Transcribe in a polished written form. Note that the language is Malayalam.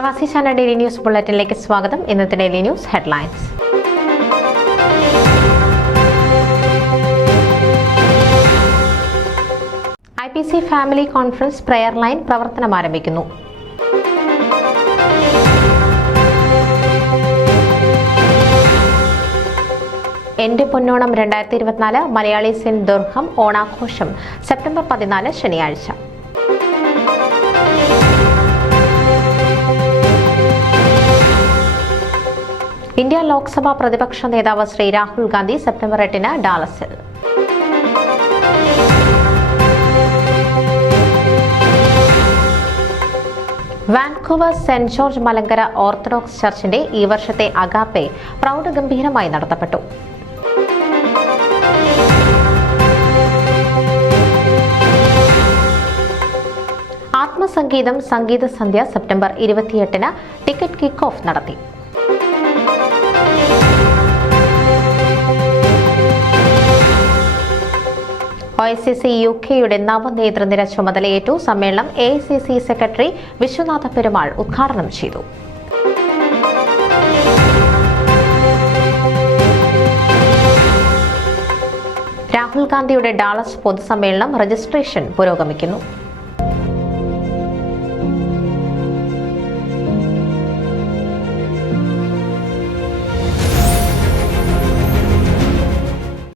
പ്രവാസി ചാനൽ ഡെയിലി ന്യൂസ് ബുള്ളറ്റിനിലേക്ക് സ്വാഗതം. ഇന്നത്തെ daily news headlines. IPC family conference prayer line പ്രവർത്തനം ആരംഭിക്കുന്നു. എന്റെ പൊന്നോണം 2024 മലയാളീസ് ഇൻ ദുർഹം ഓണാഘോഷം സെപ്റ്റംബർ 14 ശനിയാഴ്ച. ഇന്ത്യ ലോക്സഭാ പ്രതിപക്ഷ നേതാവ് ശ്രീ രാഹുൽ ഗാന്ധി സെപ്റ്റംബർ 8 ഡാലസിൽ. Vancouver Saint George Malankara Orthodox ചർച്ചിന്റെ ഈ വർഷത്തെ അഗാപ്പെ പ്രൗഢഗംഭീരമായി നടത്തപ്പെട്ടു. ആത്മസംഗീതം സംഗീത സന്ധ്യ സെപ്റ്റംബർ 28 ടിക്കറ്റ് കിക്ക് ഓഫ് നടത്തി. OICC UK നവനേതൃനിര ചുമതലയേറ്റു. സമ്മേളനം AICC സെക്രട്ടറി വിശ്വനാഥ പെരുമാൾ ഉദ്ഘാടനം ചെയ്തു. രാഹുൽ ഗാന്ധിയുടെ ഡാളസ് പൊതുസമ്മേളനം രജിസ്ട്രേഷൻ പുരോഗമിക്കുന്നു.